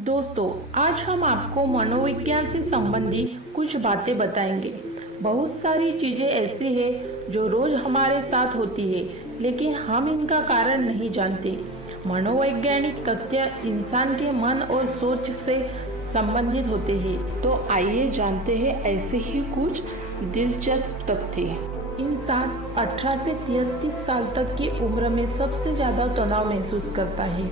दोस्तों, आज हम आपको मनोविज्ञान से संबंधी कुछ बातें बताएंगे। बहुत सारी चीज़ें ऐसी हैं जो रोज़ हमारे साथ होती है, लेकिन हम इनका कारण नहीं जानते। मनोवैज्ञानिक तथ्य इंसान के मन और सोच से संबंधित होते हैं। तो आइए जानते हैं ऐसे ही कुछ दिलचस्प तथ्य। इंसान 18 से 33 साल तक की उम्र में सबसे ज़्यादा तनाव महसूस करता है।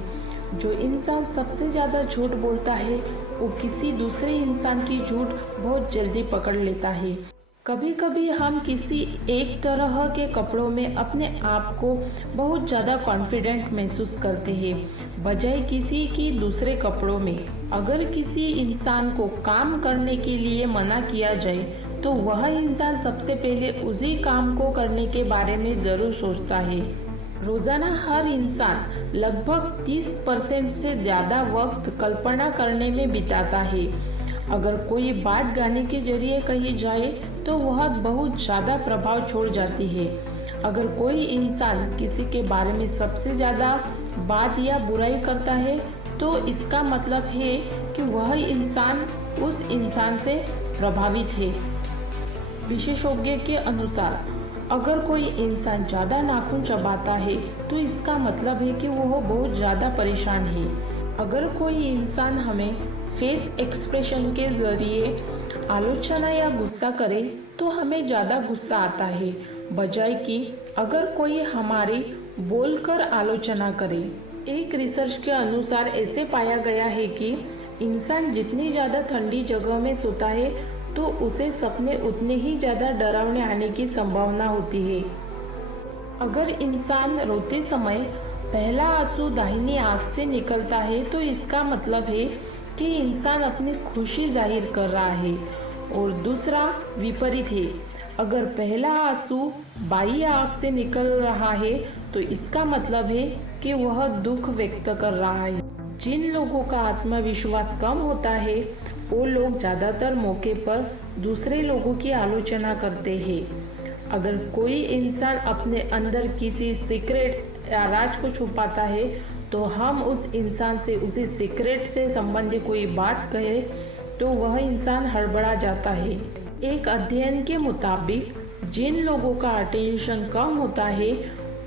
जो इंसान सबसे ज़्यादा झूठ बोलता है वो किसी दूसरे इंसान की झूठ बहुत जल्दी पकड़ लेता है। कभी कभी हम किसी एक तरह के कपड़ों में अपने आप को बहुत ज़्यादा कॉन्फिडेंट महसूस करते हैं बजाय किसी की दूसरे कपड़ों में। अगर किसी इंसान को काम करने के लिए मना किया जाए तो वह इंसान सबसे पहले उसी काम को करने के बारे में ज़रूर सोचता है। रोज़ाना हर इंसान लगभग 30% से ज़्यादा वक्त कल्पना करने में बिताता है। अगर कोई बात गाने के जरिए कही जाए तो वह बहुत ज़्यादा प्रभाव छोड़ जाती है। अगर कोई इंसान किसी के बारे में सबसे ज़्यादा बात या बुराई करता है तो इसका मतलब है कि वह इंसान उस इंसान से प्रभावित है। विशेषज्ञ के अनुसार अगर कोई इंसान ज़्यादा नाखून चबाता है तो इसका मतलब है कि वह बहुत ज़्यादा परेशान है। अगर कोई इंसान हमें फेस एक्सप्रेशन के जरिए आलोचना या गुस्सा करे तो हमें ज़्यादा गुस्सा आता है बजाय कि अगर कोई हमारी बोलकर आलोचना करे। एक रिसर्च के अनुसार ऐसे पाया गया है कि इंसान जितनी ज़्यादा ठंडी जगह में सोता है तो उसे सपने उतने ही ज़्यादा डरावने आने की संभावना होती है। अगर इंसान रोते समय पहला आंसू दाहिनी आंख से निकलता है तो इसका मतलब है कि इंसान अपनी खुशी जाहिर कर रहा है, और दूसरा विपरीत है। अगर पहला आंसू बाईं आंख से निकल रहा है तो इसका मतलब है कि वह दुख व्यक्त कर रहा है। जिन लोगों का आत्मविश्वास कम होता है वो लोग ज़्यादातर मौके पर दूसरे लोगों की आलोचना करते हैं। अगर कोई इंसान अपने अंदर किसी सीक्रेट या राज को छुपाता है तो हम उस इंसान से उसी सीक्रेट से संबंधित कोई बात कहें तो वह इंसान हड़बड़ा जाता है। एक अध्ययन के मुताबिक जिन लोगों का अटेंशन कम होता है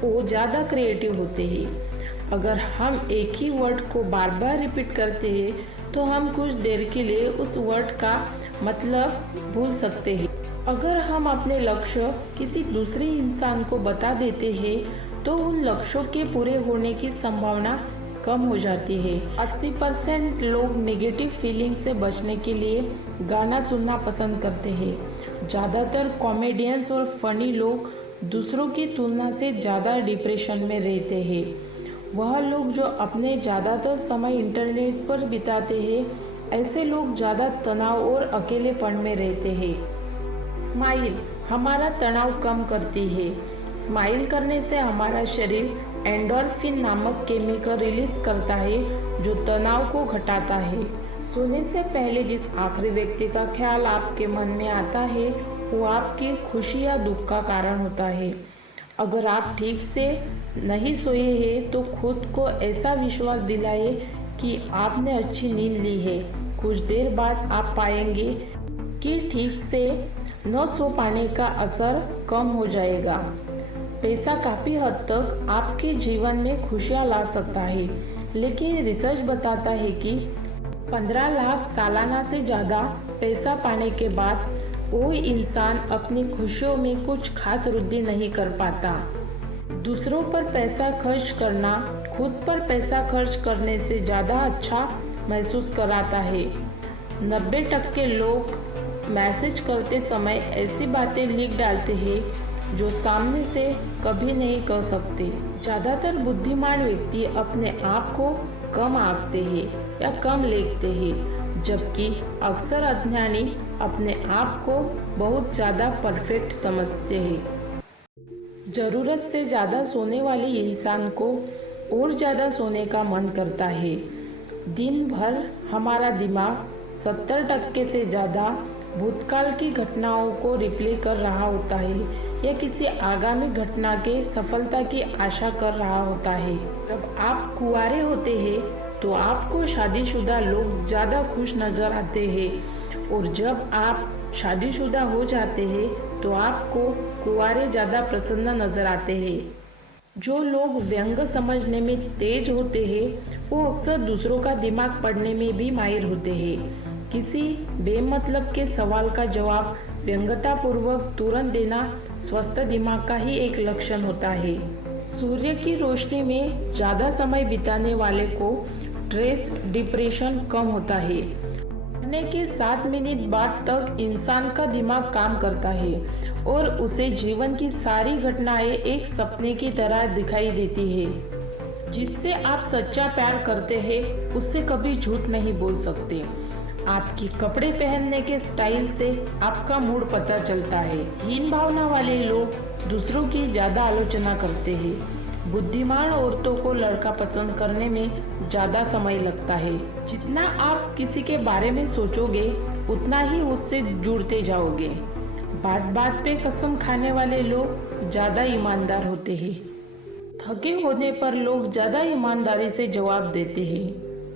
वो ज़्यादा क्रिएटिव होते हैं। अगर हम एक ही वर्ड को बार बार रिपीट करते हैं तो हम कुछ देर के लिए उस वर्ड का मतलब भूल सकते हैं। अगर हम अपने लक्ष्य किसी दूसरे इंसान को बता देते हैं तो उन लक्ष्यों के पूरे होने की संभावना कम हो जाती है। 80% लोग नेगेटिव फीलिंग से बचने के लिए गाना सुनना पसंद करते हैं। ज़्यादातर कॉमेडियंस और फनी लोग दूसरों की तुलना से ज़्यादा डिप्रेशन में रहते हैं। वह लोग जो अपने ज़्यादातर समय इंटरनेट पर बिताते हैं, ऐसे लोग ज़्यादा तनाव और अकेलेपन में रहते हैं। स्माइल हमारा तनाव कम करती है। स्माइल करने से हमारा शरीर एंडोर्फिन नामक केमिकल रिलीज करता है जो तनाव को घटाता है। सोने से पहले जिस आखिरी व्यक्ति का ख्याल आपके मन में आता है वो आपकी खुशी या दुख का कारण होता है। अगर आप ठीक से नहीं सोए हैं तो खुद को ऐसा विश्वास दिलाए कि आपने अच्छी नींद ली है। कुछ देर बाद आप पाएंगे कि ठीक से न सो पाने का असर कम हो जाएगा। पैसा काफ़ी हद तक आपके जीवन में खुशियाँ ला सकता है, लेकिन रिसर्च बताता है कि 15 लाख सालाना से ज़्यादा पैसा पाने के बाद वो इंसान अपनी खुशियों में कुछ खास वृद्धि नहीं कर पाता। दूसरों पर पैसा खर्च करना खुद पर पैसा खर्च करने से ज़्यादा अच्छा महसूस कराता है। 90% लोग मैसेज करते समय ऐसी बातें लिख डालते हैं जो सामने से कभी नहीं कह सकते। ज़्यादातर बुद्धिमान व्यक्ति अपने आप को कम आंकते हैं या कम लेखते हैं, जबकि अक्सर अज्ञानी अपने आप को बहुत ज़्यादा परफेक्ट समझते हैं। ज़रूरत से ज़्यादा सोने वाले इंसान को और ज़्यादा सोने का मन करता है। दिन भर हमारा दिमाग 70% से ज़्यादा भूतकाल की घटनाओं को रिप्ले कर रहा होता है या किसी आगामी घटना के सफलता की आशा कर रहा होता है। जब आप कुंवारे होते हैं तो आपको शादीशुदा लोग ज़्यादा खुश नज़र आते हैं, और जब आप शादीशुदा हो जाते हैं तो आपको कुंवारे ज़्यादा प्रसन्न नज़र आते हैं। जो लोग व्यंग समझने में तेज होते हैं वो अक्सर दूसरों का दिमाग पढ़ने में भी माहिर होते हैं। किसी बेमतलब के सवाल का जवाब व्यंग्यतापूर्वक तुरंत देना स्वस्थ दिमाग का ही एक लक्षण होता है। सूर्य की रोशनी में ज़्यादा समय बिताने वाले को स्ट्रेस डिप्रेशन कम होता है। सोने के 7 मिनट बाद तक इंसान का दिमाग काम करता है और उसे जीवन की सारी घटनाएं एक सपने की तरह दिखाई देती है। जिससे आप सच्चा प्यार करते हैं उससे कभी झूठ नहीं बोल सकते। आपकी कपड़े पहनने के स्टाइल से आपका मूड पता चलता है। हीन भावना वाले लोग दूसरों की ज़्यादा आलोचना करते हैं। बुद्धिमान औरतों को लड़का पसंद करने में ज़्यादा समय लगता है। जितना आप किसी के बारे में सोचोगे उतना ही उससे जुड़ते जाओगे। बात बात पे कसम खाने वाले लोग ज़्यादा ईमानदार होते हैं। थके होने पर लोग ज़्यादा ईमानदारी से जवाब देते हैं।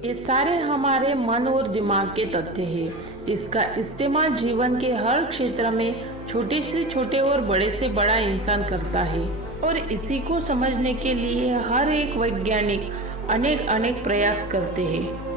ये सारे हमारे मन और दिमाग के तथ्य हैं। इसका इस्तेमाल जीवन के हर क्षेत्र में छोटे से छोटे और बड़े से बड़ा इंसान करता है, और इसी को समझने के लिए हर एक वैज्ञानिक अनेक प्रयास करते हैं।